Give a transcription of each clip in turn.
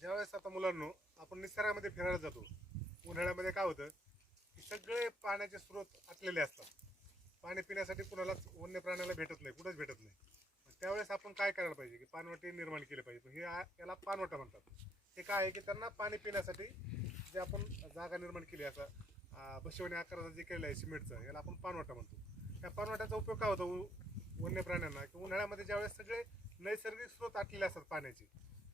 ज्यावेळेस आता मुलांनो आपण निसर्गामध्ये फिरायला जातो उन्हाळ्यामध्ये काय होतं की सगळे पाण्याचे स्रोत आटलेले असतात. पाणी पिण्यासाठी कुणालाच वन्य प्राण्याला भेटत नाही कुठंच भेटत नाही. त्यावेळेस आपण काय करायला पाहिजे की पाणवटे निर्माण केले पाहिजे. हे याला पाणवटा म्हणतात. हे काय आहे की त्यांना पाणी पिण्यासाठी जे आपण जागा निर्माण केली असा बशिवणी आकाराचा जे केलेलं आहे सिमेंटचं याला आपण पाणवटा म्हणतो. त्या पाणवट्याचा उपयोग काय होतो उ- वन्य प्राण्यांना? की उन्हाळ्यामध्ये ज्यावेळेस सगळे नैसर्गिक स्रोत आटलेले असतात पाण्याचे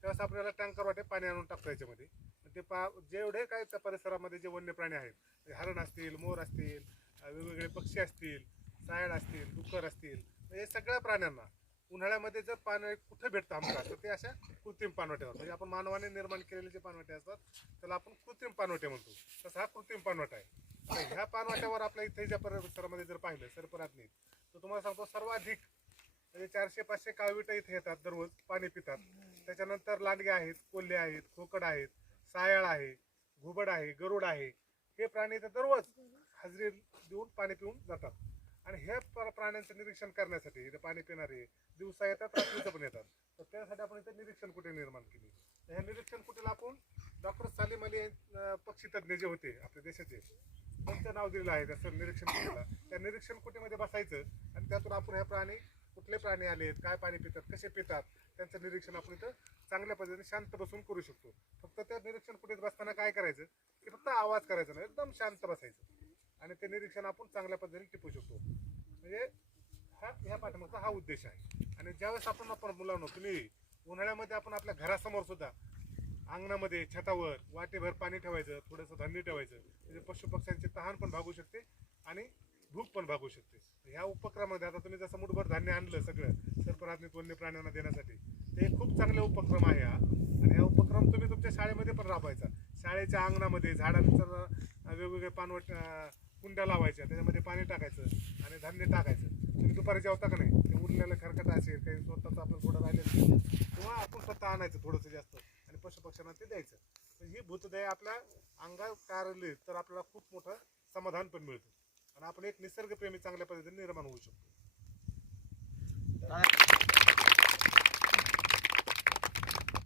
त्यावेळेस आपल्याला टँकर वाटे पाणी आणून टाकतो याच्यामध्ये. ते पा जेवढे काय त्या परिसरामध्ये जे वन्य प्राणी आहेत हरण असतील मोर असतील वेगवेगळे पक्षी असतील सायड असतील डुक्कर असतील तर हे सगळ्या प्राण्यांना उन्हाळ्यामध्ये जर पाणी कुठे भेटतं आमका तर ते अशा कृत्रिम पानवट्यावर म्हणजे आपण मानवाने निर्माण केलेले जे पानवटे असतात त्याला आपण कृत्रिम पानवटे म्हणतो. तसं हा कृत्रिम पानवटा आहे. ह्या पानवट्यावर आपल्या इथे ज्या परिसरामध्ये जर पाहिलं सरपरातनी तर तुम्हाला सांगतो सर्वाधिक म्हणजे चारशे पाचशे काळविटं इथे येतात दररोज पाणी पितात. त्याच्यानंतर लांडगे आहेत कोल्हे आहेत खोकड आहेत सायाळ आहे घुबड आहे गरुड आहे. हे प्राणी इथे दररोज हजेरी देऊन पाणी पिऊन जातात. आणि हे प्र- प्राण्यांचं निरीक्षण करण्यासाठी इथे पाणी पिणारे दिवसा येतात रात्रीचं पण येतात. तर त्यासाठी आपण इथे निरीक्षण कुठे निर्माण केली? तर निरीक्षण कुठेला आपण? डॉक्टर सालीम अली पक्षीतज्ञ जे होते आपल्या देशाचे त्यांचं नाव दिलेलं आहे त्याचं निरीक्षण केलेलं. त्या निरीक्षण कुठेमध्ये बसायचं आणि त्यातून आपण हे प्राणी कुठले प्राणी आलेत काय पाणी पितात कसे पितात त्यांचं निरीक्षण आपण इथं चांगल्या पद्धतीने शांत बसून करू शकतो. फक्त त्या निरीक्षण कुठे बसताना काय करायचं की फक्त आवाज करायचा नाही एकदम शांत बसायचं. आणि ते निरीक्षण आपण चांगल्या पद्धतीने टिपू शकतो. म्हणजे हा ह्या पाठीमागचा हा उद्देश आहे. आणि ज्यावेळेस आपण आपण मुलांना तुम्ही उन्हाळ्यामध्ये आपण आपल्या घरासमोर सुद्धा अंगणामध्ये छतावर वाटेभर पाणी ठेवायचं थोडंसं धान्य ठेवायचं म्हणजे पशुपक्ष्यांची तहान पण भागू शकते. आणि भूक पण भागू शकते. या ह्या उपक्रमामध्ये आता तुम्ही जसं मुठभर धान्य आणलं सगळं सर्पराज्ञित वन्य प्राण्यांना देण्यासाठी ते खूप चांगले उपक्रम आहे हा. आणि हा उपक्रम तुम्ही तुमच्या शाळेमध्ये पण राबवायचा. शाळेच्या अंगणामध्ये झाडांचं वेगवेगळे पानवट कुंड्या लावायच्या त्याच्यामध्ये पाणी टाकायचं आणि धान्य टाकायचं. तुम्ही दुपारी जेवता का नाही? ते उरलेलं खरकट असेल काही स्वतःचं आपलं थोडं राहिलेलं असेल किंवा आपण स्वतः आणायचं थोडंसं जास्त आणि पशुपक्ष्यांना ते द्यायचं. तर ही भूतदया आपल्या अंगात कारली तर आपल्याला खूप मोठं समाधान पण मिळतं. आणि आपण एक निसर्गप्रेमी चांगल्या पद्धतीने निर्माण होऊ शकतो.